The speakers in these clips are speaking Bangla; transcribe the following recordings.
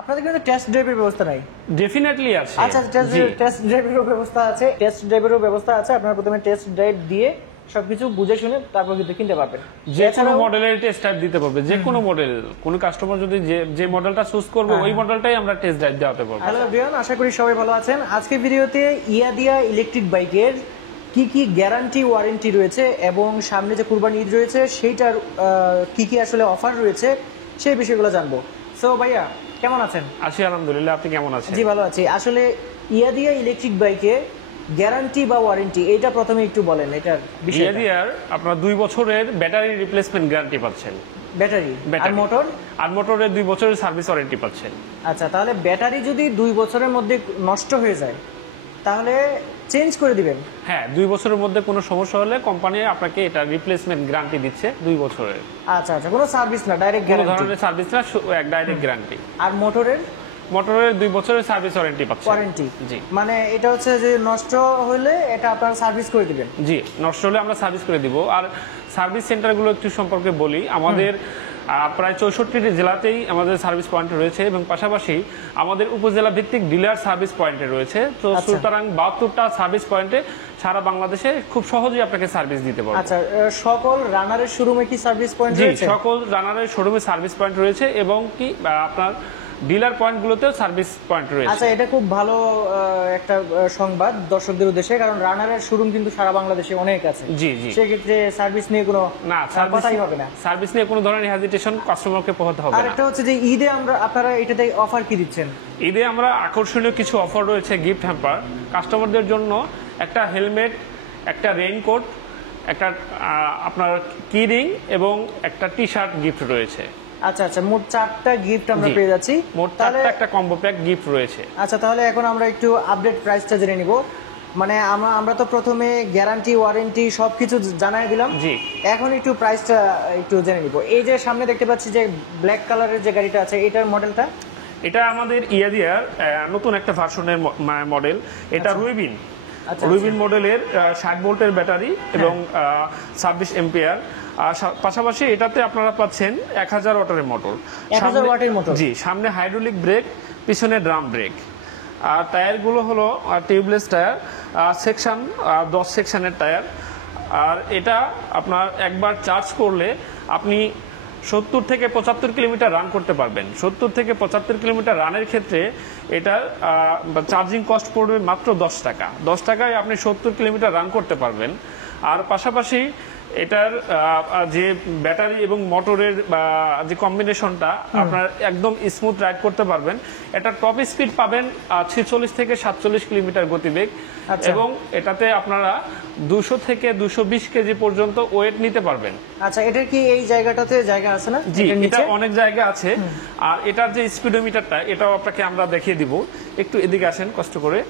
আপনাদের কিন্তু টেস্ট ড্রাইভের ব্যবস্থা নাই? ডেফিনেটলি আছে। আচ্ছা, টেস্ট ড্রাইভেরও ব্যবস্থা আছে। টেস্ট ড্রাইভেরও ব্যবস্থা আছে। আপনারা প্রথমে টেস্ট ড্রাইভ দিয়ে সবকিছু বুঝে শুনে তারপর কিন্তু কিনতে পারবেন। যে কোনো মডেলের টেস্ট ড্রাইভ দিতে পারবে, যে কোনো মডেল। কোন কাস্টমার যদি যে মডেলটা চুজ করবে ওই মডেলটাই আমরা টেস্ট ড্রাইভ দেওয়াতে পারবো। হ্যালো এভরিওয়ান, আশা করি সবাই ভালো আছেন। আজকের ভিডিওতে ইয়াদিয়া ইলেকট্রিক বাইকের কি কি গ্যারান্টি ওয়ারেন্টি রয়েছে এবং সামনে যে কুরবানি ঈদ রয়েছে সেইটার কি কি আসলে অফার রয়েছে সেই বিষয়গুলো জানবো। সো ভাইয়া কেমন আছেন? আছি আলহামদুলিল্লাহ, আপনি কেমন আছেন? জি ভালো আছি। আসলে ইয়াদিয়া ইলেকট্রিক বাইকে গ্যারান্টি বা ওয়ারেন্টি এটা প্রথমে একটু বলেন এটার বিষয়টা। ইয়াদিয়ার আপনারা 2 বছরের ব্যাটারি রিপ্লেসমেন্ট গ্যারান্টি পাচ্ছেন। ব্যাটারি আর মোটর? আর মোটরের 2 বছরের সার্ভিস ওয়ারেন্টি পাচ্ছেন। আচ্ছা, তাহলে ব্যাটারি যদি 2 বছরের মধ্যে নষ্ট হয়ে যায় তাহলে চেঞ্জ করে দিবেন? হ্যাঁ, 2 বছরের মধ্যে কোনো সমস্যা হলে কোম্পানি আপনাকে এটা রিপ্লেসমেন্ট গ্যারান্টি দিচ্ছে 2 বছরের। আচ্ছা আচ্ছা, কোনো সার্ভিস না, ডাইরেক্ট কোনো গ্যারান্টি? ধরনের সার্ভিস না, এক ডাইরেক্ট গ্যারান্টি। আর মোটরের? মোটরের 2 বছরের সার্ভিস ওয়ারেন্টি পাচ্ছেন। ওয়ারেন্টি? জি। মানে এটা হচ্ছে যে নষ্ট হলে এটা আপনারা সার্ভিস করে দিবেন? জি, নষ্ট হলে আমরা সার্ভিস করে দিব। আর সার্ভিস সেন্টারগুলো একটু সম্পর্কে বলি। আমাদের প্রায় 64টি জেলাতেই আমাদের সার্ভিস পয়েন্ট রয়েছে এবং পাশাপাশি আমাদের উপজেলা ভিত্তিক ডিলার সার্ভিস পয়েন্টে রয়েছে। তো সুতরাং 72টা সার্ভিস পয়েন্টে সারা বাংলাদেশে খুব সহজেই আপনাকে সার্ভিস দিতে পারবে। আচ্ছা, সকল রানারের শোরুমে কি সার্ভিস পয়েন্ট রয়েছে? জি, সকল রানারের শোরুমে সার্ভিস পয়েন্ট রয়েছে এবং কি আপনার ডিলার পয়েন্টগুলোতেও সার্ভিস পয়েন্ট রয়েছে। আচ্ছা, এটা খুব ভালো একটা সংবাদ দর্শকদের উদ্দেশ্যে, কারণ রানারের শোরুম কিন্তু সারা বাংলাদেশে অনেক আছে। জি জি, সেক্ষেত্রে সার্ভিস নিয়ে কোনো কথাই হবে না। সার্ভিস নিয়ে কোনো ধরনের হেজিটেশন কাস্টমারকে পোহাতে হবে না। আর একটা হচ্ছে যে ঈদে আপনারা এটাতে অফার কি দিচ্ছেন? ঈদে আমরা আকর্ষণীয় কিছু অফার রয়েছে। গিফট হ্যাম্পার কাস্টমারদের জন্য, একটা হেলমেট, একটা রেইনকোট, একটা আপনার কি রিং এবং একটা টি শার্ট গিফট রয়েছে। আচ্ছা আচ্ছা, মোট 4টা গিফট আমরা পেয়ে যাচ্ছি। মোট 4টা একটা কম্বো প্যাক গিফট রয়েছে। আচ্ছা, তাহলে এখন আমরা একটু আপডেট প্রাইসটা জেনে নিব। মানে আমরা তো প্রথমে গ্যারান্টি ওয়ারেন্টি সবকিছু জানাই দিলাম। জি, এখন একটু প্রাইসটা একটু জেনে নিব। এই যে সামনে দেখতে পাচ্ছি যে ব্ল্যাক কালারের যে গাড়িটা আছে, এটার মডেলটা? এটা আমাদের ইয়াদিয়ার নতুন একটা ভার্সনের মডেল। এটা রুইবিন। রুইবিন মডেলের 60 ভোল্টের ব্যাটারি এবং 26 এম্পিয়ার। পাশাপাশি এটাতে আপনারা পাচ্ছেন 1000 ওয়াটের মোটর। 1000 ওয়াটের মোটর? জি, সামনে হাইড্রোলিক ব্রেক, পিছনে ড্রাম ব্রেক। আর টায়ারগুলো হলো টিউবলেস টায়ার, সেকশন 10 সেকশনের টায়ার। আর এটা আপনার একবার চার্জ করলে আপনি 70 থেকে 75 কিলোমিটার রান করতে পারবেন। 70 থেকে 75 কিলোমিটার রানের ক্ষেত্রে এটার চার্জিং কস্ট পড়বে মাত্র 10 টাকা। 10 টাকায় আপনি 70 কিলোমিটার রান করতে পারবেন। আর পাশাপাশি এটার যে ব্যাটারি এবং মোটরের যে কম্বিনেশনটা, আপনার একদম স্মুথ রাইড করতে পারবেন। এটা টপ স্পিড পাবেন 46 থেকে 47 কিলোমিটার গতিবেগ এবং এটাতে আপনারা 200 থেকে 220 কেজি পর্যন্ত ওয়েট নিতে পারবেন। আচ্ছা, এটা কি এই জায়গাটাতে জায়গা আছে না? জি, এটা অনেক জায়গা আছে। আর এটার যে স্পিডোমিটারটা, এটাও আপনাকে আমরা দেখিয়ে দিব। একটু এদিকে আসেন কষ্ট করে।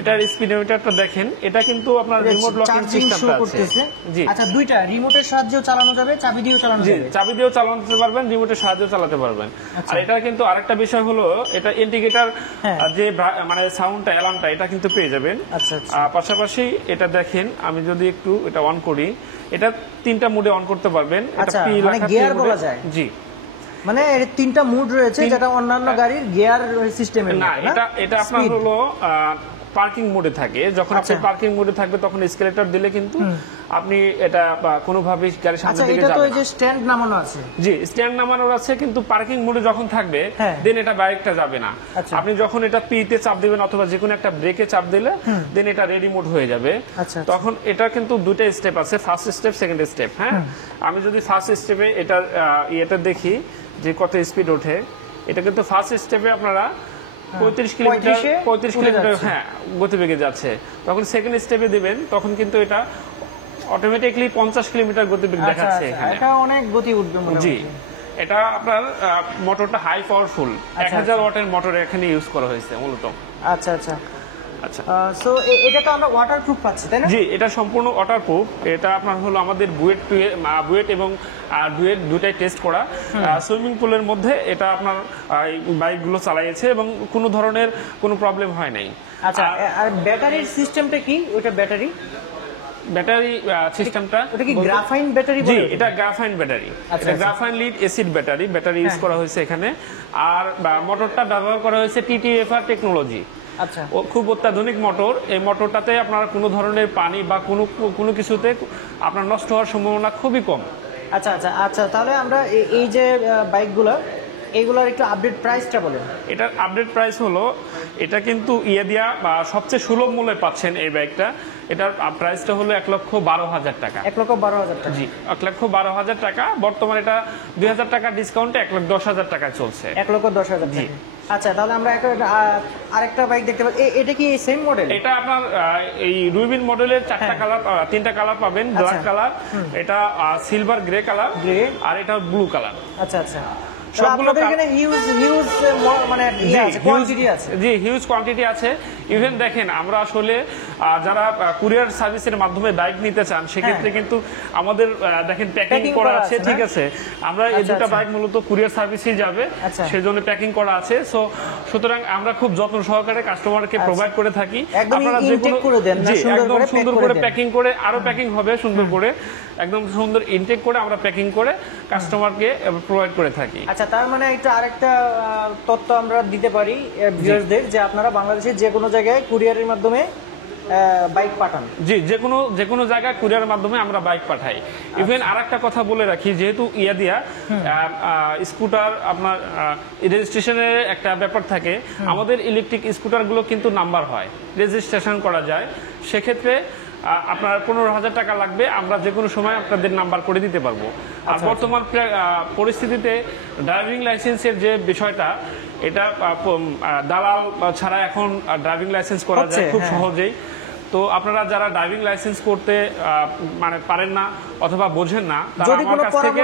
এটার স্পিডোমিটারটা দেখেন। এটা কিন্তু আপনার রিমোট লকিং সিস্টেমটা আছে। জি, আচ্ছা, দুইটা রিমোটের সাহায্যেও চালানো যাবে, চাবি দিয়েও চালানো যাবে? চাবি দিয়েও চালাতে পারবেন, রিমোটের সাহায্যে চালাতে পারবেন। আর এটা কিন্তু আরেকটা বিষয় হলো, এটা ইন্ডিকেটর যে মানে সাউন্ডটা, অ্যালার্মটা, এটা কিন্তু পেয়ে যাবেন। আচ্ছা, পাশাপাশি এটা দেখেন, আমি যদি একটু এটা অন করি, এটা 3টা মোডে অন করতে পারবেন। এটা পি লেখা, গিয়ার বলা যায়? জি, মানে এর 3টা মোড রয়েছে, যেটা অন্যান্য গাড়ির গিয়ার সিস্টেমের না। এটা আপনার হলো পার্কিং মোডে থাকে। যখন আপনি পার্কিং মোডে থাকবে তখন এসকেলেটর দিলে কিন্তু আপনি এটা কোনোভাবেই গাড়ির সামনে দিকে যাবে না। এটা তো এই যে স্ট্যান্ড নামানো আছে? জি, স্ট্যান্ড নামানো আছে, কিন্তু পার্কিং মোডে যখন থাকবে দেন এটা বাইকটা যাবে না। আপনি যখন এটা পি তে চাপ দিবেন অথবা যে কোনো একটা ব্রেকে চাপ দিলে দেন এটা রেডি মোড হয়ে যাবে। তখন এটা কিন্তু দুটো স্টেপ আছে, ফার্স্ট স্টেপ, সেকেন্ড স্টেপ। হ্যাঁ, আমি যদি ফার্স্ট স্টেপে এটা দেখি যে কত স্পিড ওঠে, এটা কিন্তু ফার্স্ট স্টেপে আপনারা 35 কিলোমিটার হ্যাঁ গতিবেগে যাচ্ছে। তখন সেকেন্ড স্টেপে দিবেন, তখন কিন্তু এটা অটোমেটিক্যালি 50 কিলোমিটার গতিবেগ দেখাচ্ছে। এটা অনেক গতি উঠবে। জি, এটা আপনার মোটরটা হাই পাওয়ারফুল, 1000 ওয়াটের মোটর এখানে ইউজ করা হয়েছে মূলত। আচ্ছা আচ্ছা আচ্ছা, সো এটা তো আমরা ওয়াটারপ্রুফ পাচ্ছি, তাই না? জি, এটা সম্পূর্ণ ওয়াটারপ্রুফ। এটা আপনার হলো আমাদের বুয়েট এবং ডুয়েট দুটাই টেস্ট করা। সুইমিং পুলের মধ্যে এটা আপনার বাইকগুলো চালাইছে এবং কোনো ধরনের কোনো প্রবলেম হয় নাই। আচ্ছা, আর ব্যাটারির সিস্টেমটা কি? ওটা ব্যাটারি ব্যাটারি সিস্টেমটা এটা কি গ্রাফাইন ব্যাটারি জি, বলে? এটা গ্রাফাইন ব্যাটারি। আচ্ছা, এটা graphene lead acid battery use করা হয়েছে এখানে। আর মোটরটা ব্যবহার করা হয়েছে TTFR টেকনোলজি। আচ্ছা, ও খুব অত্যাধুনিক মোটর। এই মোটরটাতে আপনার কোনো ধরনের পানি বা কোনো কিছুতে আপনার নষ্ট হওয়ার সম্ভাবনা খুবই কম। আচ্ছা আচ্ছা আচ্ছা, তাহলে আমরা এই যে বাইকগুলো, এইগুলোর একটু আপডেট প্রাইসটা বলেন। এটার আপডেট প্রাইস হলো, এটা কিন্তু দিয়া বা সবচেয়ে সুলভ মূল্যে পাচ্ছেন এই বাইকটা। এটার প্রাইসটা হলো 1,12,000 টাকা। 1,12,000 টাকা। জি, 1,12,000 টাকা। বর্তমানে এটা 2,000 টাকা ডিসকাউন্টে 1,10,000 টাকায় চলছে। 1,10,000 জি। টাকা। আচ্ছা, তাহলে আমরা আরেকটা বাইক দেখতে পাচ্ছি। এটা কি সেম মডেল? এটা আপনার এই রুবিন মডেলের 4টা কালার, 3টা কালার পাবেন। ব্ল্যাক কালার, এটা সিলভার গ্রে কালার, আর এটা ব্লু কালার। আচ্ছা আচ্ছা, সবগুলো আপনাদের এখানে হিউজ মানে কোয়ান্টিটি আছে। জি, হিউজ কোয়ান্টিটি আছে। ইভেন দেখেন, আমরা আসলে যারা কুরিয়ার সার্ভিসের মাধ্যমে বাইক নিতে চান, সেক্ষেত্রে কিন্তু আমাদের দেখেন প্যাকিং করা আছে, ঠিক আছে। আমরা এই দুটো বাইক মূলত কুরিয়ার সার্ভিসেই যাবে, সেজন্য প্যাকিং করা আছে। সুতরাং আমরা খুব যত্ন সহকারে কাস্টমারকে প্রোভাইড করে থাকি। আপনারা যে কোনো একদম সুন্দর করে প্যাকিং করে, আরো প্যাকিং হবে সুন্দর করে, একদম সুন্দর ইনটেক করে আমরা প্যাকিং করে কাস্টমারকে প্রোভাইড করে থাকি। আচ্ছা, তার মানে একটু আরেকটা তথ্য আমরা দিতে পারি ভিউয়ারদের, যে আপনারা বাংলাদেশের যে কোনো জায়গায় কুরিয়ারের মাধ্যমে বাইক পাঠান। জি, যে কোনো জায়গায় কুরিয়ারের মাধ্যমে আমরা বাইক পাঠাই। ইভেন আরেকটা কথা বলে রাখি, যেহেতু দিয়া স্কুটার আপনার রেজিস্ট্রেশনের একটা ব্যাপার থাকে, আমাদের ইলেকট্রিক স্কুটারগুলো কিন্তু নাম্বার হয়, রেজিস্ট্রেশন করা যায়। সেক্ষেত্রে আপনার 15,000 টাকা লাগবে, আমরা যে কোনো সময় আপনাদের নাম্বার করে দিতে পারবো। আর বর্তমান পরিস্থিতিতে ড্রাইভিং লাইসেন্সের যে বিষয়টা, এটা দালাল ছাড়া এখন ড্রাইভিং লাইসেন্স করা যায় খুব সহজেই। তো আপনারা যারা ড্রাইভিং লাইসেন্স করতে মানে পারেন না অথবা বোঝেন না, তারা আমার কাছ থেকে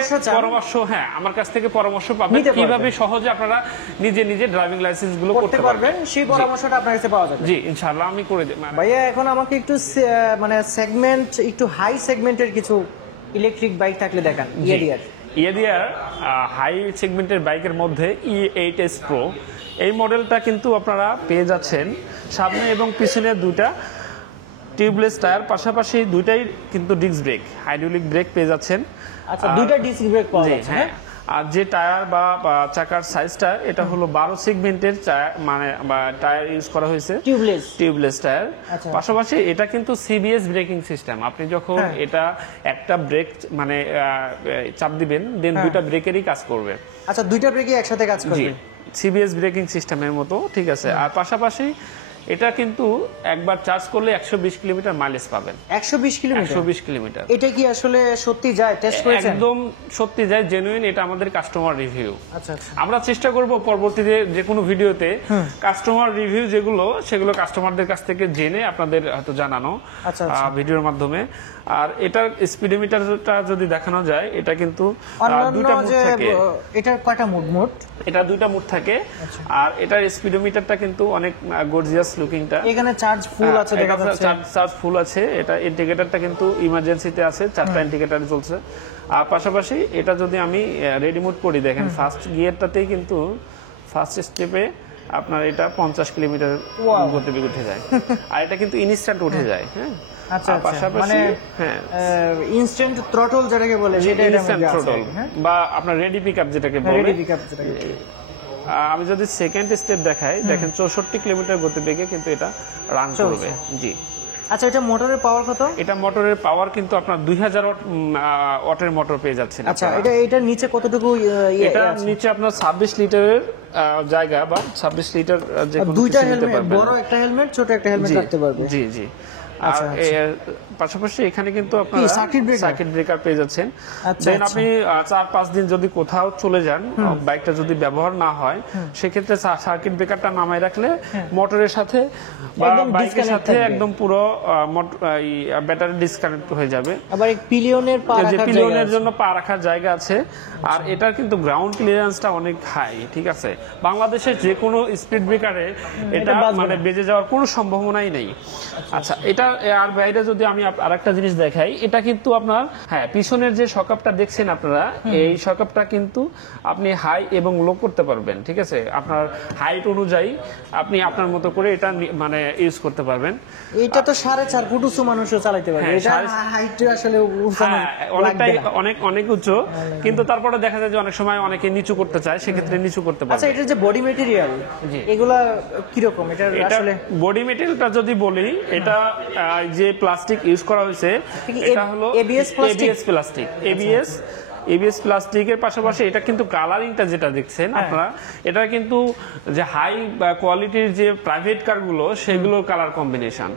আমার কাছ থেকে পরামর্শ পাবেন কিভাবে সহজে আপনারা নিজে ড্রাইভিং লাইসেন্স গুলো করতে পারবেন। সেই পরামর্শটা আপনার কাছে পাওয়া যাবে। জি, ইনশাআল্লাহ আমি করে দেব। ভাইয়া, এখন আমাকে একটু মানে সেগমেন্ট, একটু হাই সেগমেন্টের কিছু ইলেকট্রিক বাইক থাকলে দেখান। ইয়াদিয়ার হাই সেগমেন্টের বাইকের মধ্যে E8S Pro, এই মডেলটা কিন্তু আপনারা পেয়ে যাচ্ছেন সামনে এবং পিছনে দুইটা টিউবলেস টায়ার, পাশাপাশি দুইটাই কিন্তু ডিস্ক ব্রেক, হাইড্রোলিক ব্রেক পেয়ে যাচ্ছেন। আচ্ছা, দুইটা ডিস্ক ব্রেক পাওয়া যাচ্ছে। হ্যাঁ, আর যে টায়ার বা চাকার সাইজটা, এটা হলো 12 সেগমেন্টের মানে টায়ার ইউজ করা হয়েছে, টিউবলেস টায়ার। পাশাপাশি এটা কিন্তু CBS ব্রেকিং সিস্টেম। আপনি যখন এটা একটা ব্রেক মানে চাপ দিবেন, দেন দুইটা ব্রেকেরই কাজ করবে। আচ্ছা, দুইটা ব্রেকই একসাথে কাজ করবে। জি, CBS ব্রেকিং সিস্টেমের মতো, ঠিক আছে। আর পাশাপাশি এটা কিন্তু একবার চার্জ করলে 120 কিলোমিটার মাইলেজ পাবেন। 120 কিলোমিটার। এটা কি আসলে সত্যি যায়? টেস্ট করেছেন? একদম সত্যি যায়, জেনুইন। এটা আমাদের কাস্টমার রিভিউ। আচ্ছা, আমরা চেষ্টা করব পরবর্তীতে যে কোনো ভিডিওতে কাস্টমার রিভিউ যেগুলো, সেগুলো কাস্টমারদের কাছ থেকে জেনে আপনাদের হয়তো জানানো ভিডিওর মাধ্যমে। আর এটার স্পিডোমিটারটা যদি দেখানো যায়, এটা কিন্তু দুইটা মোড থাকে। এটার কয়টা মোড? এটা দুইটা মোড থাকে। আর এটার স্পিডোমিটারটা কিন্তু অনেক গর্জিয়াস লুকিংটা। এখানে চার্জ ফুল আছে, দেখা যাচ্ছে চার্জ ফুল আছে। এটা ইন্ডিকেটরটা কিন্তু ইমার্জেন্সিতে আছে, 4টা ইন্ডিকেটর চলছে। আর পাশাপাশি এটা যদি আমি রেডি মোড করি, দেখেন ফার্স্ট গিয়ারটাতেই কিন্তু ফার্স্ট স্টেপে আপনার এটা 50 কিলোমিটার গতিবেগ উঠে যায়। আর এটা কিন্তু ইনস্ট্যান্ট উঠে যায়। হ্যাঁ, আচ্ছা, পাশাপাশি ইনস্ট্যান্ট থ্রটল যেটাকে বলে, সেটা ইনস্ট্যান্ট থ্রটল বা আপনার রেডি পিকআপ যেটাকে বলে। আমি যদি সেকেন্ড স্টেপ দেখাই, দেখেন 64 কিলোমিটার গতিবেগে কিন্তু এটা রান করবে। জি। আচ্ছা, এটা মোটরের পাওয়ার কত? এটা মোটরের পাওয়ার কিন্তু আপনার 2000 ওয়াটের মোটর পেয়ে যাচ্ছেন। আচ্ছা, এটা নিচে কতটুকু? এটা নিচে আপনার 26 লিটারের জায়গা বা 26 লিটার যে কোনো দুইটা হেলমেট, বড় একটা হেলমেট, ছোট একটা হেলমেট রাখতে পারবে। জি জি। আর পাশাপাশি এখানে কিন্তু আপনারা সার্কিট ব্রেকার পেয়ে যাচ্ছেন। দেন আপনি 4-5 দিন যদি কোথাও চলে যান, বাইকটা যদি ব্যবহার না হয়, সেক্ষেত্রে সার্কিট ব্রেকারটা নামায় রাখলে মোটরের সাথে বা বাইকের সাথে একদম পুরো ব্যাটারি ডিসকানেক্ট হয়ে যাবে। আবার পিলিয়নের জন্য পা রাখার জায়গা আছে। আর এটার কিন্তু গ্রাউন্ড ক্লিয়ারেন্সটা অনেক হাই, ঠিক আছে। বাংলাদেশের যে কোনো স্পিড ব্রেকারে এটা মানে বেজে যাওয়ার কোনো সম্ভাবনাই নেই। আচ্ছা, এটা আর বাইরে যদি আমি আরেকটা জিনিস দেখাই, এটা কিন্তু আপনার হ্যাঁ পিছনের যে শকআপটা দেখছেন আপনারা, এই শকআপটা কিন্তু আপনি হাই এবং লো করতে পারবেন, ঠিক আছে? আপনার হাইট অনুযায়ী আপনি আপনার মতো করে এটা মানে ইউজ করতে পারবেন। এটা তো 4.5 ফুট উঁচু মানুষও চালাতে পারবে, এটা হাইট আসলে অনেকটাই অনেক উঁচু, কিন্তু তারপরে দেখা যায় যে অনেক সময় অনেকে নিচু করতে চায়, সেক্ষেত্রে নিচু করতে পারবে। আচ্ছা, এটা যে বডি ম্যাটেরিয়াল এগুলা কি রকম? এটা আসলে বডি মেটেরিয়ালটা যদি বলি, এটা যে প্লাস্টিক ইউজ করা হয়েছে এটা হলো ABS প্লাস্টিক। এবিএস প্লাস্টিকের পাশাপাশি এটা কিন্তু কালারিংটা যেটা দেখছেন আপনারা, এটা কিন্তু যে হাই কোয়ালিটির যে প্রাইভেট কারগুলো সেগুলো কালার কম্বিনেশন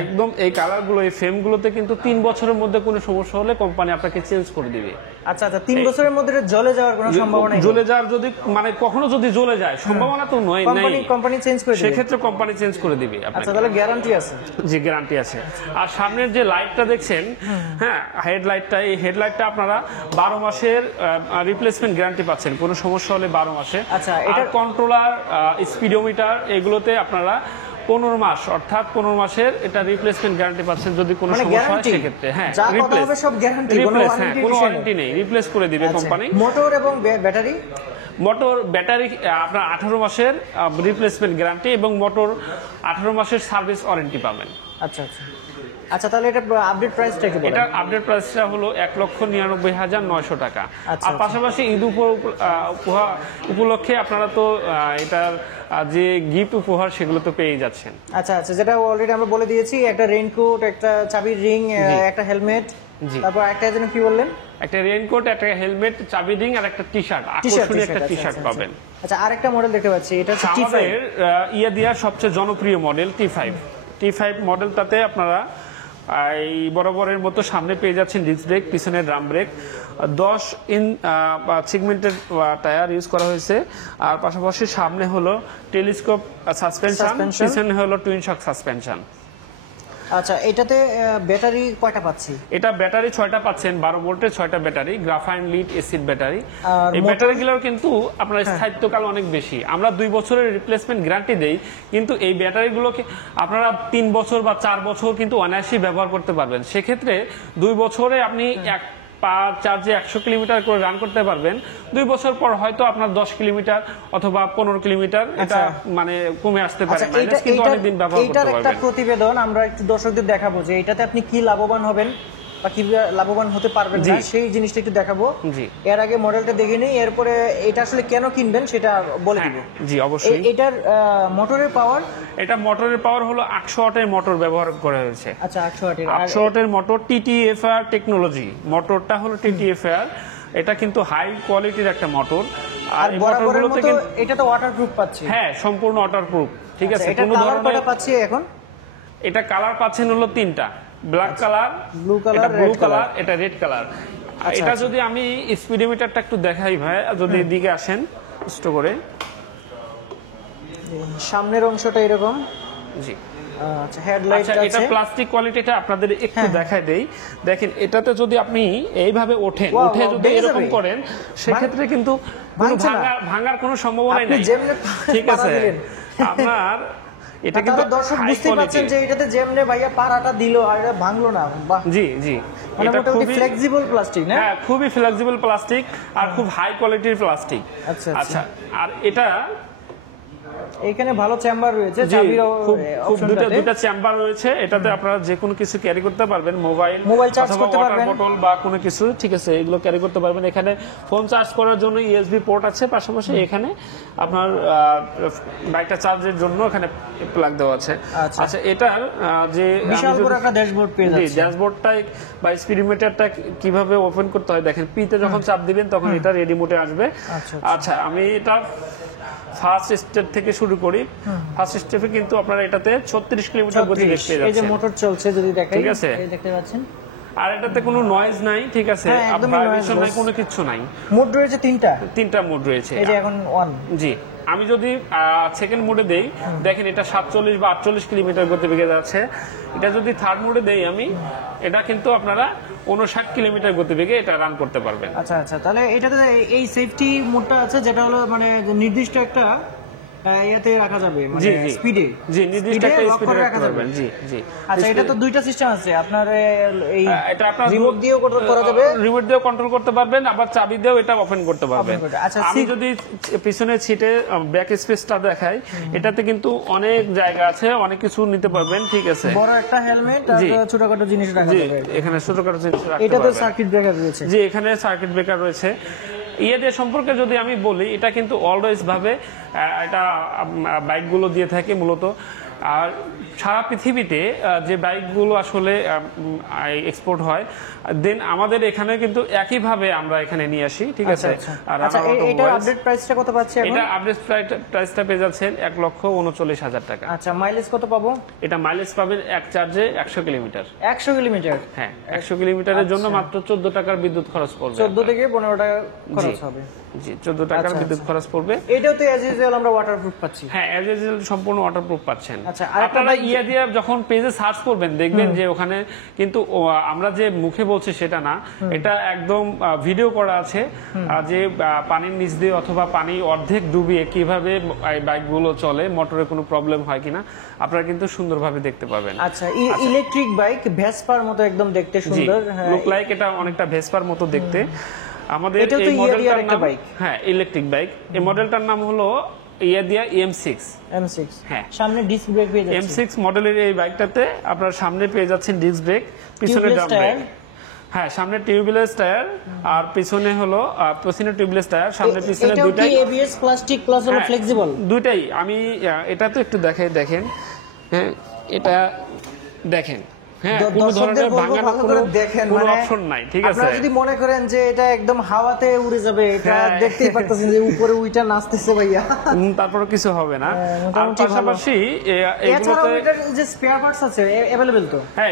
একদম। এই কালারগুলো এই ফ্রেমগুলোতে কিন্তু 3 বছরের মধ্যে কোনো সমস্যা হলে কোম্পানি আপনাকে চেঞ্জ করে দিবে। আচ্ছা আচ্ছা, 3 বছরের মধ্যে জ্বলে যাওয়ার কোনো সম্ভাবনা নেই? জ্বলে যাওয়ার যদি মানে কখনো যদি জ্বলে যায়, সম্ভাবনা তো নয়, কোম্পানি চেঞ্জ করে দিবে, সেক্ষেত্রে কোম্পানি চেঞ্জ করে দিবে। আচ্ছা, তাহলে গ্যারান্টি আছে? জি, গ্যারান্টি আছে। আর সামনের যে লাইটটা দেখছেন, হ্যাঁ হেডলাইটটা, এই হেডলাইটটা আপনারা 12 মাসের রিপ্লেসমেন্ট গ্যারান্টি পাচ্ছেন, কোনো সমস্যা হলে 12 মাসে। আচ্ছা, এটা কন্ট্রোলার, স্পিডোমিটার এগুলোতে আপনারা 15 মাস অর্থাৎ 15 মাসের এটা রিপ্লেসমেন্ট গ্যারান্টি পাচ্ছেন যদি কোনো সমস্যা হয় সেক্ষেত্রে। হ্যাঁ, কোনো ওয়ারেন্টি নেই, রিপ্লেস করে দিবে কোম্পানি। মোটর এবং ব্যাটারি? মোটর ব্যাটারি আপনার 18 মাসের রিপ্লেসমেন্ট গ্যারান্টি এবং মোটর 18 মাসের সার্ভিস ওয়ারেন্টি পাবেন। আচ্ছা আচ্ছা আচ্ছা, তাহলে এটা আপডেট প্রাইসটা কি বলেন? এটা আপডেট প্রাইসটা হলো 1,99,900 টাকা। আচ্ছা, আর পাশাপাশি ঈদ উপলক্ষে আপনারা তো এটার যে গিফট উপহার সেগুলো তো পেয়ে যাচ্ছেন। আচ্ছা আচ্ছা, যেটা অলরেডি আমরা বলে দিয়েছি, একটা রেইনকোট, একটা চাবির রিং, একটা হেলমেট, তারপর একটা যেন কি বললেন, একটা রেইনকোট, একটা হেলমেট, চাবি রিং আর একটা টি-শার্ট, আকর্ষণীয় একটা টি-শার্ট পাবেন। আচ্ছা, আরেকটা মডেল দেখতে পাচ্ছি, এটা হচ্ছে T5 দিয়া সবচেয়ে জনপ্রিয় মডেল T5 মডেলটাতে আপনারা এই বরাবরের মতো সামনে পেয়ে যাচ্ছেন ডিস্ক ব্রেক, পিছনে ড্রাম ব্রেক, 10 সেগমেন্টের টায়ার ইউজ করা হয়েছে। আর পাশাপাশি সামনে হলো টেলিস্কোপ সাসপেনশন, পিছনে হলো টুইন শক সাসপেনশন। আচ্ছা, এটাতে ব্যাটারি কয়টা পাচ্ছি? এটা ব্যাটারি 6টা পাচ্ছেন, 12 ভোল্টের 6টা battery, graphene lead acid battery. এই ব্যাটারিগুলোর কিন্তু আপনার স্থায়িত্বকাল অনেক বেশি। আমরা 2 বছরের রিপ্লেসমেন্ট গ্যারান্টি দেই, কিন্তু এই ব্যাটারিগুলোকে আপনারা 3 বছর বা 4 বছর কিন্তু অনায়াসেই ব্যবহার করতে পারবেন। সেক্ষেত্রে 2 বছরে আপনি চার্জে 100 কিলোমিটার করে রান করতে পারবেন। 2 বছর পর হয়তো আপনার 10 কিলোমিটার অথবা 15 কিলোমিটার এটা মানে কমে আসতে পারে, কিন্তু অনেকদিন ব্যবহার করতে পারবেন। এটার একটা প্রতিবেদন আমরা একটু দর্শকদের দেখাবো যে এটাতে আপনি কি লাভবান হবেন বা কি লাভবান হতে পারবেন না, সেই জিনিসটা একটু দেখাবো। এর আগে মডেলটা দেখে নিই, এরপরে এটা আসলে কেন কিনবেন সেটা বলে দিব। জি, অবশ্যই। এটার মোটরের পাওয়ার, এটা মোটরের পাওয়ার হলো 800 ওয়াটের মোটর ব্যবহার করা হয়েছে। আচ্ছা, 800 ওয়াটের মোটর, TTFR টেকনোলজি মোটরটা হলো TTFR। এটা কিন্তু হাই কোয়ালিটির একটা মোটর। আর এই মোটরগুলোতে কিন্তু এটা তো ওয়াটারপ্রুফ পাচ্ছি। হ্যাঁ, সম্পূর্ণ ওয়াটারপ্রুফ, ঠিক আছে। কোনো ধরনের পাচ্ছি এখন, এটা কালার পাচ্ছেন হলো 3টা, ব্ল্যাক কালার, ব্লু কালার, এটা রেড কালার। এটা যদি আমি স্পিডোমিটারটা একটু দেখাই ভাই, যদি এদিকে আসেন কষ্ট করে, সামনের অংশটা এরকম। জি, আচ্ছা, হেডলাইট আছে। এটা প্লাস্টিক কোয়ালিটিটা আপনাদের একটু দেখাই দেই। দেখেন, এটাতে যদি আপনি এইভাবে উঠে যদি এরকম করেন, সেক্ষেত্রে কিন্তু ভাঙার কোনো সম্ভাবনাই নাই, ঠিক আছে। আপনার এটা কিন্তু দর্শক বুঝতে পারছেন যে এটাতে যেমনে ভাইয়া পারাটা দিল আর এটা ভাঙলো না। জি জি, এটা খুবই ফ্লেক্সিবল প্লাস্টিক না? হ্যাঁ, খুবই ফ্লেক্সিবল প্লাস্টিক আর খুব হাই কোয়ালিটির প্লাস্টিক। আচ্ছা আচ্ছা, আর এটা এখানে ভালো চেম্বার রয়েছে, দুটো চেম্বার রয়েছে। এটাতে আপনারা যে কোনো কিছু ক্যারি করতে পারবেন, মোবাইল চার্জ করতে পারবেন, বোতল বা কোনো কিছু, ঠিক আছে, এগুলো ক্যারি করতে পারবেন। এখানে ফোন চার্জ করার জন্য USB পোর্ট আছে, পাশাপাশি এখানে আপনার বাইকটা চার্জের জন্য এখানে প্লাগ দেওয়া আছে। আচ্ছা, এটার যে বিশাল বড় একটা ড্যাশবোর্ড পেয়ে যাচ্ছেন। ড্যাশবোর্ডটা বা স্পিডোমিটারটা কিভাবে ওপেন করতে হয় দেখেন, পিতে যখন চাপ দিবেন তখন এটা রেডি মোডে আসবে। আচ্ছা, আমি এটা ফার্স্ট স্টেপ থেকে শুরু করি। ফার্স্ট স্টেপে কিন্তু আপনারা এটাতে 36 কিলোমিটার গতিবেগ পেয়ে যাচ্ছেন। এই যে মোটর চলছে যদি দেখাই, ঠিক আছে, এই দেখতে পাচ্ছেন। আর এটাতে কোনো নয়েজ নাই, ঠিক আছে, ভাইব্রেশন নাই, কোনো কিছু নাই। মোড রয়েছে তিনটা মোড রয়েছে। এই যে এখন 1। জি, আমি যদি সেকেন্ড মোডে দেই, দেখেন এটা 47 বা 48 কিলোমিটার গতিবেগে যাচ্ছে। এটা যদি থার্ড মোডে দেই আমি, এটা কিন্তু আপনারা 59 কিলোমিটার গতিবেগে এটা রান করতে পারবেন। আচ্ছা আচ্ছা, তাহলে এটাতে এই সেফটি মোডটা আছে, যেটা হলো মানে নির্দিষ্ট একটা ইয়াতে রাখা যাবে জি মানে জি স্পিডে জি নির্দিষ্ট একটা স্পিডে রাখতে পারবেন জি জি আচ্ছা এটা তো দুইটা সিস্টেম আছে আপনার এই এটা আপনার রিমোট দিয়েও করা যাবে রিমোট দিয়েও কন্ট্রোল করতে পারবেন আবার চাবি দিয়েও এটা ওপেন করতে পারবেন আচ্ছা আমি যদি পিছনে সিটে ব্যাক স্পেসটা দেখাই এটাতে কিন্তু অনেক জায়গা আছে অনেক কিছু নিতে পারবেন ঠিক আছে বড় একটা হেলমেট আর ছোটখাটো জিনিস রাখা যাবে এখানে ছোটখাটো জিনিস রাখতে পারবেন এটাতে সার্কিট ব্রেকার রয়েছে জি এখানে সার্কিট ব্রেকার রয়েছে ইয়েদের সম্পর্কে যদি আমি বলি এটা কিন্তু অলওয়েজ ভাবে এটা বাইকগুলো দিয়ে থাকে মূলত আর সারা পৃথিবীতে যে বাইকগুলো আসলে এক্সপোর্ট হয় দেন আমাদের এখানে কিন্তু একইভাবে আমরা এখানে নিয়ে আসি ঠিক আছে আর এটা আপডেট প্রাইসটা কত পাচ্ছি এখন এটা আপডেট প্রাইসটা পেয়ে যাচ্ছেন 1,39,000 টাকা আচ্ছা মাইলেজ কত পাবো এটা মাইলেজ পাবেন এক চার্জে 100 কিলোমিটার 100 কিলোমিটার হ্যাঁ 100 কিলোমিটারের জন্য মাত্র 14 টাকার বিদ্যুৎ খরচ পড়বে 14 থেকে 15 টাকা খরচ হবে জি 14 টাকার বিদ্যুৎ খরচ পড়বে এটাও তো অ্যাজ ইউজুয়াল আমরা ওয়াটারপ্রুফ পাচ্ছি হ্যাঁ অ্যাজ ইউজুয়াল সম্পূর্ণ ওয়াটারপ্রুফ পাচ্ছেন আচ্ছা আপনারা ইয়া দিয়ে যখন পেজে সার্চ করবেন দেখবেন যে ওখানে কিন্তু আমরা যে মুখে বলছি সেটা না এটা একদম ভিডিও করা আছে যে পানির নিচ দিয়ে অথবা পানি অর্ধেক ডুবিয়ে কিভাবে বাইকগুলো চলে মোটরে কোনো প্রবলেম হয় কিনা আপনারা কিন্তু সুন্দরভাবে দেখতে পাবেন আচ্ছা ইলেকট্রিক বাইক ভেসপার মতো একদম দেখতে সুন্দর লুক লাইক এটা অনেকটা ভেসপার মতো দেখতে আমাদের এই মডেলটার নাম হ্যাঁ ইলেকট্রিক বাইক এই মডেলটার নাম হলো ইয়াদিয়া M6 হ্যাঁ সামনে ডিস্ক ব্রেক পেয়ে যাচ্ছেন M6 মডেলের এই বাইকটাতে আপনারা সামনে পেয়ে যাচ্ছেন ডিস্ক ব্রেক পিছনে ড্রাম ব্রেক হ্যাঁ সামনে টিউবলেস টায়ার আর পিছনে হলো পিছনে টিউবলেস টায়ার সামনে পিছনে দুইটাই ABS প্লাস্টিক প্লাস হলো ফ্লেক্সিবল দুইটাই আমি এটা তো একটু দেখাই দেখেন হ্যাঁ এটা দেখেন হ্যাঁ কোনো ধরনের ভাঙানো কোনো অপশন নাই ঠিক আছে আপনারা যদি মনে করেন যে এটা একদম হাওয়াতে উড়ে যাবে এটা দেখতেই পারতেছেন যে উপরে উইটা নাচতেছে ভাইয়া তারপর কিছু হবে না আর পাশাপাশি এগুলোতে এটার যে স্পেয়ার পার্টস আছে अवेलेबल তো হ্যাঁ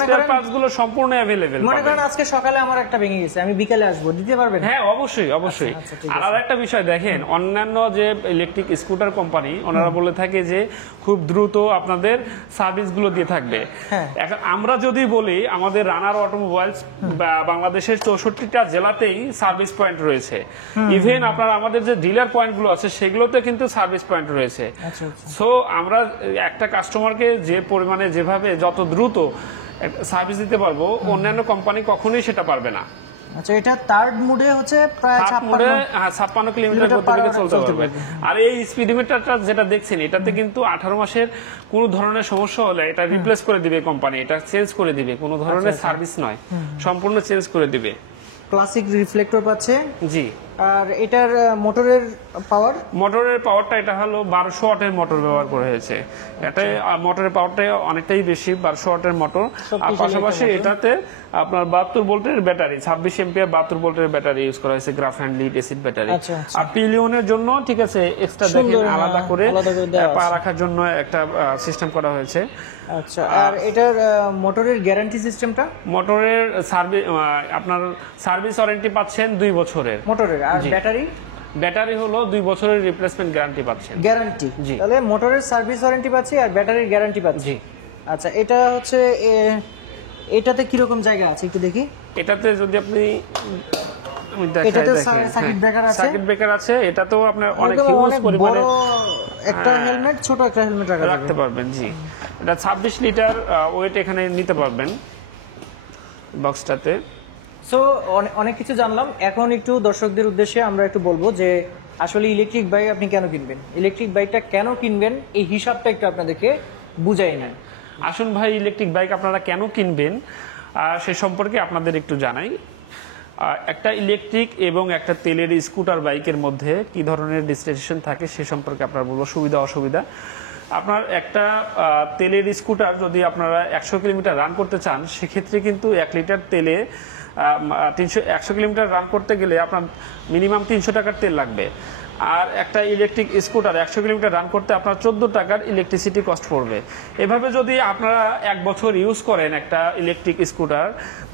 স্পেয়ার পার্টস গুলো সম্পূর্ণ अवेलेबल মনে করেন আজকে সকালে আমার একটা ভেঙে গেছে আমি বিকালে আসবো দিতে পারবেন হ্যাঁ অবশ্যই অবশ্যই আর আরেকটা বিষয় দেখেন অন্যান্য যে ইলেকট্রিক স্কুটার কোম্পানি ওনারা বলে থাকে যে খুব দ্রুত আপনাদের সার্ভিস গুলো দিয়ে থাকবে এখন আমরা যদি বলি আমাদের রানার অটোমোবাইলস বাংলাদেশের 64টা জেলাতেই সার্ভিস পয়েন্ট রয়েছে ইভেন আপনারা আমাদের যে ডিলার পয়েন্ট গুলো আছে সেগুলোতে কিন্তু সার্ভিস পয়েন্ট রয়েছে সো আমরা একটা কাস্টমারকে যে পরিমাণে যেভাবে যত দ্রুত সার্ভিস দিতে পারবো অন্যান্য কোম্পানি কখনোই সেটা পারবে না আচ্ছা এটা থার্ড মুডে হচ্ছে প্রায় 56 কিলোমিটার গতিবেগে চলতে পারবে আর এই স্পিডোমিটারটা যেটা দেখছেন এটাতে কিন্তু 18 মাসের কোনো ধরনের সমস্যা হলে এটা রিপ্লেস করে দিবে কোম্পানি এটা চেঞ্জ করে দিবে কোনো ধরনের সার্ভিস নয় সম্পূর্ণ চেঞ্জ করে দিবে ক্লাসিক রিফ্লেক্টর পাচ্ছে জি আর এটার মোটরের পাওয়ারটা এটা হলো 1200 ওয়াটের মোটর ব্যবহার করা হয়েছে এটা মোটরের পাওয়ারটা অনেকটাই বেশি 1200 ওয়াটের মোটর আর পাশাপাশি এটাতে আপনার 72 ভোল্টের ব্যাটারি 26 এম্পিয়ার 72 ভোল্টের ব্যাটারি ইউজ করা হয়েছে গ্রাফাইন লিড অ্যাসিড ব্যাটারি আর পিলিয়নের জন্য ঠিক আছে এক্সট্রা দেখেন আলাদা করে পা রাখার জন্য একটা সিস্টেম করা হয়েছে আচ্ছা আর এটার মোটরের গ্যারান্টি সিস্টেমটা মোটরের সার্ভিস আপনার সার্ভিস ওয়ারেন্টি পাচ্ছেন 2 বছরের মোটরের আর ব্যাটারি হলো 2 বছরের রিপ্লেসমেন্ট গ্যারান্টি পাচ্ছেন গ্যারান্টি তাহলে মোটরের সার্ভিস ওয়ারেন্টি পাচ্ছি আর ব্যাটারির গ্যারান্টি পাচ্ছি জি আচ্ছা এটা হচ্ছে এটাতে কি রকম জায়গা আছে একটু দেখি এটাতে যদি আপনি এটাতে সার্কিট ব্রেকার আছে এটাতেও আপনার অনেক হিউজ পরিমাণে একটা হেলমেট ছোট একটা হেলমেট রাখতে পারবেন জি এটা 26 লিটার ওয়েট এখানে নিতে পারবেন বক্সটাতে সো অনেক কিছু জানলাম এখন একটু দর্শকদের উদ্দেশ্যে আমরা একটু বলবো যে আসলে ইলেকট্রিক বাইক আপনি কেন কিনবেন ইলেকট্রিক বাইকটা কেন কিনবেন এই হিসাবটা একটু আপনাদেরকে বুঝাই নেন আসুন ভাই ইলেকট্রিক বাইক আপনারা কেন কিনবেন সে সম্পর্কে আপনাদের একটু জানাই একটা ইলেকট্রিক এবং একটা তেলের স্কুটার বাইকের মধ্যে কি ধরনের ডিস্টিংশন থাকে সে সম্পর্কে আপনারা বলবো সুবিধা অসুবিধা আপনার একটা তেলের স্কুটার যদি আপনারা 100 কিলোমিটার রান করতে চান সেক্ষেত্রে কিন্তু 1 লিটার তেলে 100 কিলোমিটার রান করতে গেলে আপনার মিনিমাম 300 টাকার তেল লাগবে আর একটা ইলেকট্রিক স্কুটার 100 কিলোমিটার রান করতে আপনার 14 টাকার ইলেকট্রিসিটি কস্ট পড়বে এভাবে যদি আপনারা 1 বছর ইউজ করেন একটা ইলেকট্রিক স্কুটার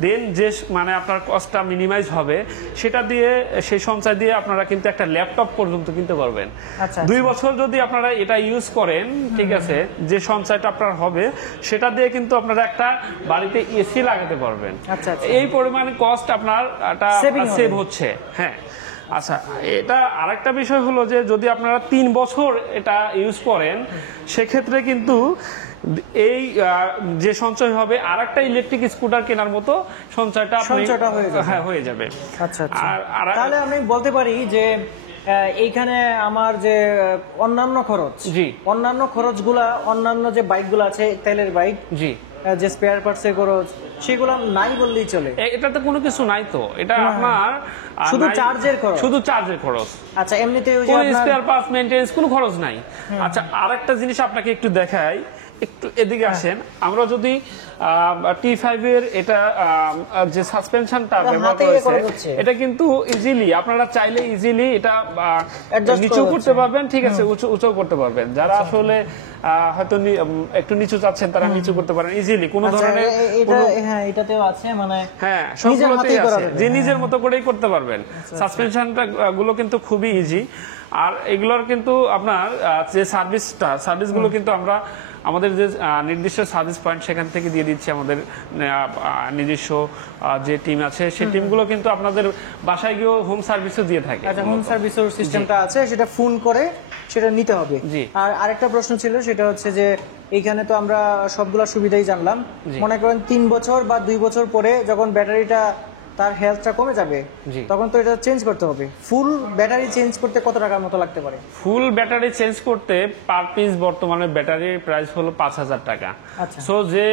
দেন যে মানে আপনার কস্টটা মিনিমাইজ হবে সেটা দিয়ে সেই সঞ্চয় দিয়ে আপনারা কিন্তু একটা ল্যাপটপ পর্যন্ত কিনতে পারবেন 2 বছর যদি আপনারা এটা ইউজ করেন ঠিক আছে যে সঞ্চয়টা আপনার হবে সেটা দিয়ে কিন্তু আপনারা একটা বাড়িতে এসি লাগাতে পারবেন এই পরিমাণ কস্ট আপনার সেভ হচ্ছে হ্যাঁ আচ্ছা, এটা আরেকটা বিষয় হলো যে যদি আপনারা 3 বছর এটা ইউজ করেন সেক্ষেত্রে কিন্তু এই যে সঞ্চয় হবে আরেকটা ইলেকট্রিক স্কুটার কেনার মতো সঞ্চয়টা হয়ে যাবে। আচ্ছা আচ্ছা, আর তাহলে আমি বলতে পারি যে এইখানে আমার যে অন্যান্য খরচ, জি, অন্যান্য খরচগুলা, অন্যান্য যে বাইকগুলো আছে তেলের বাইক, জি, যে স্পেয়ার পার্টসের খরচ, সেগুলো নাই বললেই চলে। এটাতে কোনো কিছু নাই তো, এটা আপনার শুধু চার্জের খরচ, শুধু চার্জের খরচ। আচ্ছা, এমনিতে ওই যে কোনো আপনার স্পেয়ার পার্টস মেইনটেনেন্স কোনো খরচ নাই। আচ্ছা, আরেকটা জিনিস আপনাকে একটু দেখাই, একটু এদিকে আসেন। আমরা যদি T5 এর এটা যে সাসপেনশনটা ব্যবহার করেছে এটা কিন্তু ইজিলি আপনারা চাইলে ইজিলি এটা নিচু করতে পারবেন, ঠিক আছে, উঁচু করতে পারবেন। যারা আসলে হয়তো একটু নিচু চাচ্ছেন তারা নিচু করতে পারেন ইজিলি, কোনো ধরনের এটাতেও আছে, মানে হ্যাঁ সবগুলোতেই আছে যে নিজের মতো করেই করতে পারবেন। সাসপেনশনটা গুলো কিন্তু খুবই ইজি। আর এগুলোর কিন্তু আপনার যে সার্ভিসগুলো কিন্তু আমরা আমাদের যে নির্দিষ্ট সার্ভিস পয়েন্ট সেখান থেকে দিয়ে দিচ্ছি। আমাদের নিজস্ব যে টিম আছে সেই টিমগুলো কিন্তু আপনাদের বাসায় গিয়েও হোম সার্ভিসও দিয়ে থাকে। আচ্ছা, হোম সার্ভিসের সিস্টেমটা আছে, সেটা ফোন করে সেটা নিতে হবে। আর আরেকটা প্রশ্ন ছিল, সেটা হচ্ছে যে এইখানে তো আমরা সবগুলা সুবিধাই জানলাম। মনে করেন 3 বছর বা 2 বছর পরে যখন ব্যাটারিটা তার হেলথটা কমে যাবে তখন তো এটা চেঞ্জ করতে হবে। ফুল ব্যাটারি চেঞ্জ করতে কত টাকার মতো লাগতে পারে? ফুল ব্যাটারি চেঞ্জ করতে পার পিস বর্তমানে ব্যাটারির প্রাইস হলো 5,000 টাকা। সো যে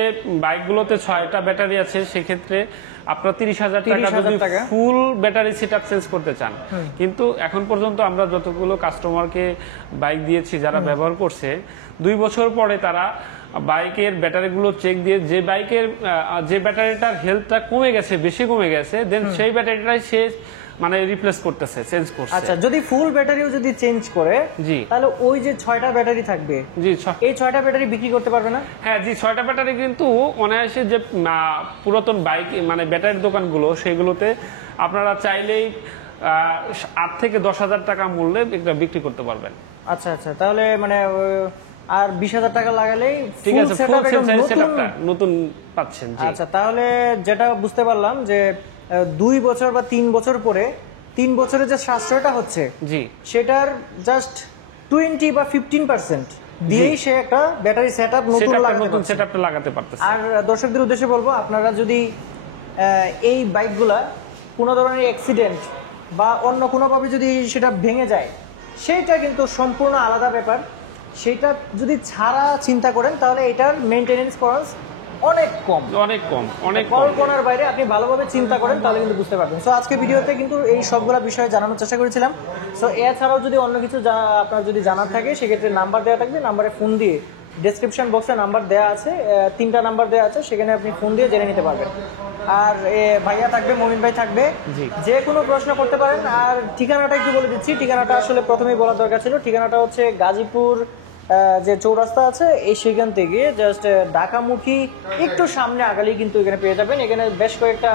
বাইকগুলোতে 6টা ব্যাটারি আছে সেক্ষেত্রে আপনারা 30,000 টাকা যদি ফুল ব্যাটারি সেটআপ চেঞ্জ করতে চান। কিন্তু এখন পর্যন্ত আমরা যতগুলো কাস্টমারকে বাইক দিয়েছি যারা ব্যবহার করছে, 2 বছর পরে তারা বাইকের ব্যাটারিগুলো চেক দিয়ে যে ব্যাটারিটার হেলথটা কমে গেছে, বেশি কমে গেছে, দেন সেই ব্যাটারিটাই সে মানে রিপ্লেস করতেছে, চেঞ্জ করছে। আচ্ছা, যদি ফুল ব্যাটারিও যদি চেঞ্জ করে জি, তাহলে ওই যে 6টা ব্যাটারি থাকবে, জি, এই 6টা ব্যাটারি বিক্রি করতে পারবে না? হ্যাঁ জি, 6টা ব্যাটারি কিন্তু অনায়াসে যে পুরাতন বাইক মানে ব্যাটারির দোকানগুলো সেগুলোতে আপনারা চাইলেই 8 থেকে 10,000 টাকা মূল্যে এটা বিক্রি করতে পারবেন। আচ্ছা আচ্ছা, তাহলে মানে আর 20,000 টাকা লাগালেই ঠিক আছে, ফুল সেটআপটা নতুন পাচ্ছেন। আচ্ছা, তাহলে যেটা বুঝতে পারলাম যে 2 বছর বা 3 বছর পরে 3 বছরের যে সাশ্রয়টা হচ্ছে জি, সেটার জাস্ট 20 বা 15% দিয়েই সে একটা ব্যাটারি সেটআপ নতুন সেটআপটা লাগাতে পারতেছে। আর দর্শকদের উদ্দেশ্যে বলবো, আপনারা যদি এই বাইকগুলা কোনো ধরনের অ্যাক্সিডেন্ট বা অন্য কোনোভাবে যদি সেটা ভেঙে যায়, সেটা কিন্তু সম্পূর্ণ আলাদা ব্যাপার। সেটা যদি ছাড়া চিন্তা করেন তাহলে এটার মেইনটেনেন্স খরচ অনেক কম, কল্পনার বাইরে। আপনি ভালোভাবে চিন্তা করেন তাহলে কিন্তু বুঝতে পারবেন। সো আজকে ভিডিওতে কিন্তু এই সবগুলা বিষয়ে জানানোর চেষ্টা করেছিলাম। সো এছাড়াও যদি অন্য কিছু আপনার যদি জানার থাকে সেক্ষেত্রে নাম্বার দেওয়া থাকবে, নাম্বারে ফোন দিয়ে, ডেসক্রিপশন বক্সে নাম্বার দেওয়া আছে, 3টা নাম্বার দেওয়া আছে, সেখানে আপনি ফোন দিয়ে জেনে নিতে পারবেন। আর ভাইয়া থাকবে, মমিন ভাই থাকবে, যে কোনো প্রশ্ন করতে পারেন। আর ঠিকানাটা একটু বলে দিচ্ছি, ঠিকানাটা আসলে প্রথমেই বলা দরকার ছিল। ঠিকানাটা হচ্ছে গাজীপুর যে চৌরাস্তা আছে এই সেখান থেকে জাস্ট ঢাকামুখী একটু সামনে আগালেই কিন্তু এখানে পেয়ে যাবেন। এখানে বেশ কয়েকটা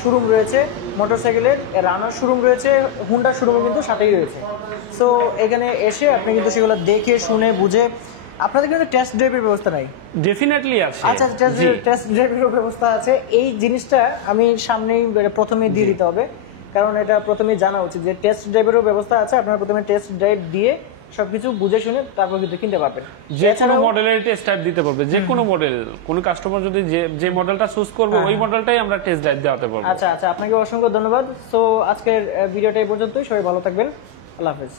শোরুম রয়েছে, মোটরসাইকেলের রানার শোরুম রয়েছে, হুন্ডার শোরুমও কিন্তু সাথেই রয়েছে। সো এখানে এসে আপনি কিন্তু সেগুলো দেখে শুনে বুঝে, আপনাদের কিন্তু টেস্ট ড্রাইভের ব্যবস্থা নাই? ডেফিনেটলি আছে। আচ্ছা, টেস্ট ড্রাইভের ব্যবস্থা আছে। এই জিনিসটা আমি সামনেই প্রথমে দিয়ে দিতে হবে, কারণ এটা প্রথমেই জানা উচিত যে টেস্ট ড্রাইভেরও ব্যবস্থা আছে। আপনারা প্রথমে টেস্ট ড্রাইভ দিয়ে সবকিছু বুঝে শুনে তারপর কিন্তু কিনতে পারবেন। যে কোনো মডেলের টেস্ট ড্রাইভ দিতে পারবে, যে কোনো মডেল। কোন কাস্টমার যদি যে মডেলটা চুজ করবে ওই মডেলটাই আমরা টেস্ট ড্রাইভ দেওয়াতে পারবো। আচ্ছা আচ্ছা, আপনাকে অসংখ্য ধন্যবাদ। সো আজকের ভিডিওটা এই পর্যন্তই। সবাই ভালো থাকবেন, আল্লাহ হাফেজ।